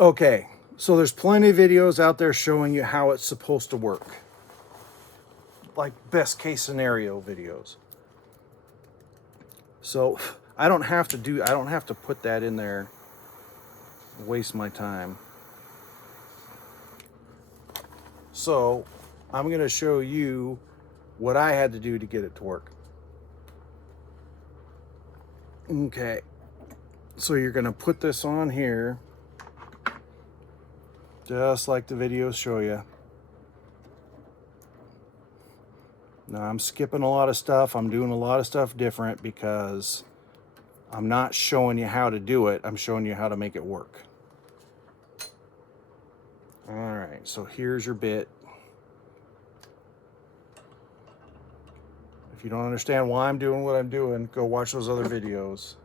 Okay, so there's plenty of videos out there showing you how it's supposed to work. Like best case scenario videos. So I don't have to put that in there, waste my time. So I'm going to show you what I had to do to get it to work. Okay, so you're going to put this on here, just like the videos show you. Now I'm skipping a lot of stuff. I'm doing a lot of stuff different because I'm not showing you how to do it. I'm showing you how to make it work. All right, so here's your bit. If you don't understand why I'm doing what I'm doing, go watch those other videos.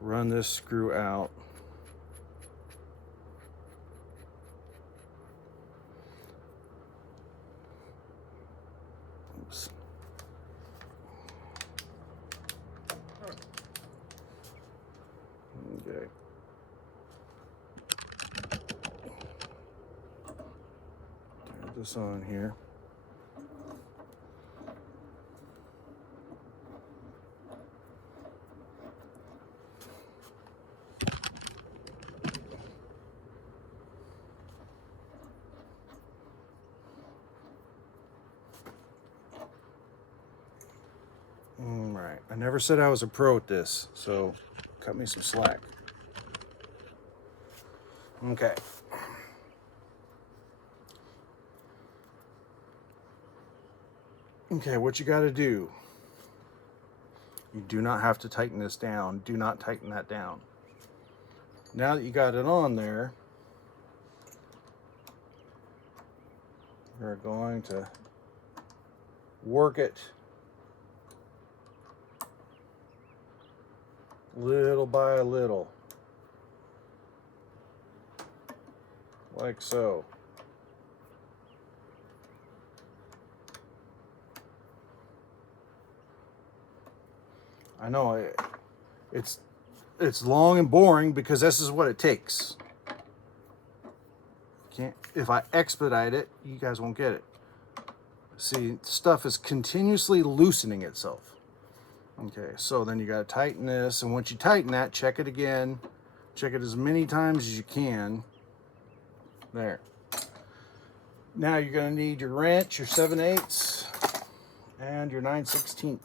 Run this screw out. Oops. Okay. Turn this on here. All right. I never said I was a pro at this, so cut me some slack. Okay. Okay, what you got to do, you do not have to tighten this down. Do not tighten that down. Now that you got it on there, we're going to work it little by little, like so. I know it's long and boring because this is what it takes. If I expedite it, you guys won't get it. See, stuff is continuously loosening itself. Okay, so then you got to tighten this, and once you tighten that, check it again. Check it as many times as you can. There. Now you're going to need your wrench, your 7/8, and your 9/16.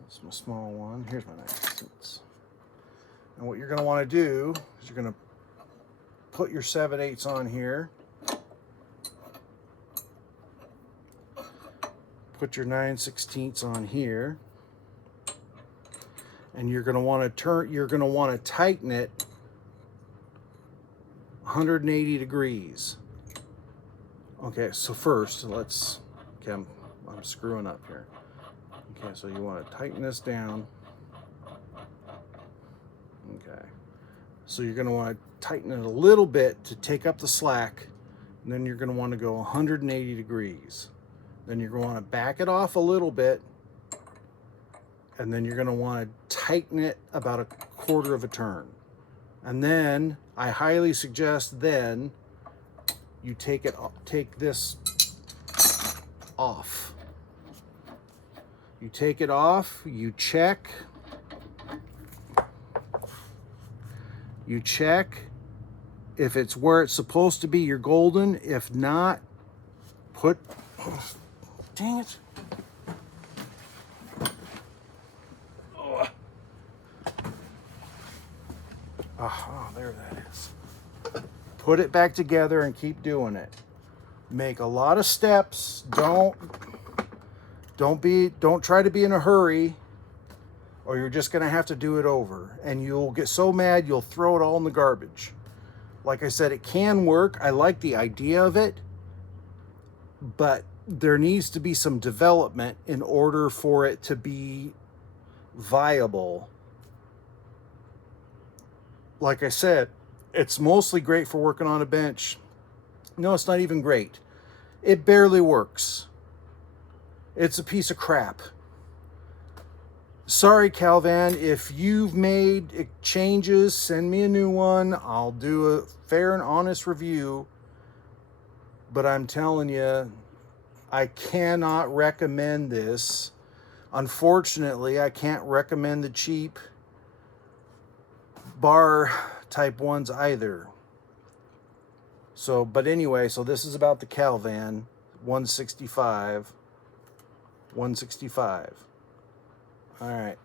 That's my small one. Here's my 9/16. And what you're going to want to do is you're going to put your 7/8 on here. Put your 9/16 on here. And you're going to want to tighten it 180 degrees. Okay, so first I'm screwing up here. Okay, so you want to tighten this down. Okay, so you're going to want to tighten it a little bit to take up the slack, and then you're going to want to go 180 degrees. Then you're going to want to back it off a little bit, and then you're going to want to tighten it about a quarter of a turn. And then I highly suggest then you take this off. You take it off, you check if it's where it's supposed to be, you're golden. If not, dang it. Oh, there that is. Put it back together and keep doing it. Make a lot of steps. Don't try to be in a hurry, or you're just going to have to do it over, and you'll get so mad you'll throw it all in the garbage. Like I said, it can work. I like the idea of it, but there needs to be some development in order for it to be viable. Like I said, it's mostly great for working on a bench. No, it's not even great. It barely works. It's a piece of crap. Sorry, Calvan, if you've made changes, send me a new one. I'll do a fair and honest review. But I'm telling you, I cannot recommend this. Unfortunately, I can't recommend the cheap bar type ones either. So, but anyway, so this is about the Calvan 165. 165. All right.